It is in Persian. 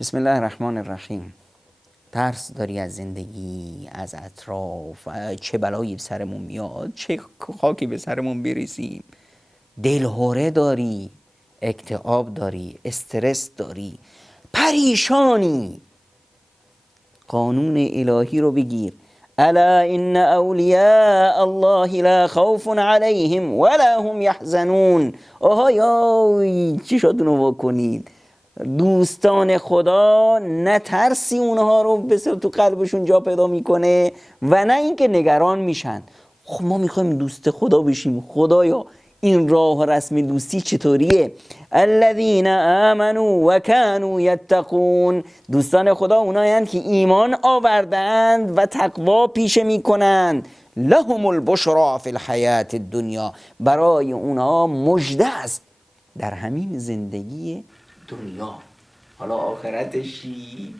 بسم الله الرحمن الرحیم. ترس داری از زندگی، از اطراف، چه بلایی به سرمون میاد، چه خاکی به سرمون بریزیم. دلهوره داری، اکتئاب داری، استرس داری، پریشانی. قانون الهی رو بگیر. الا ان اولیاء الله لا خوف علیهم ولا هم یحزنون. آهای چی شد اونو بکنید؟ دوستان خدا نه ترسی اونها رو بسیار تو قلبشون جا پیدا میکنه و نه اینکه نگران میشن. خب ما میخوایم دوست خدا بشیم. خدایا این راه رسم دوستی چطوریه؟ الذین آمنوا و کانوا یتقون. دوستان خدا اونایند که ایمان آوردند و تقوا پیشه میکنند. لهم البشرا فی الحیات الدنیا. برای اونها مژده است در همین زندگی دنیا. حالا آخرتش چی؟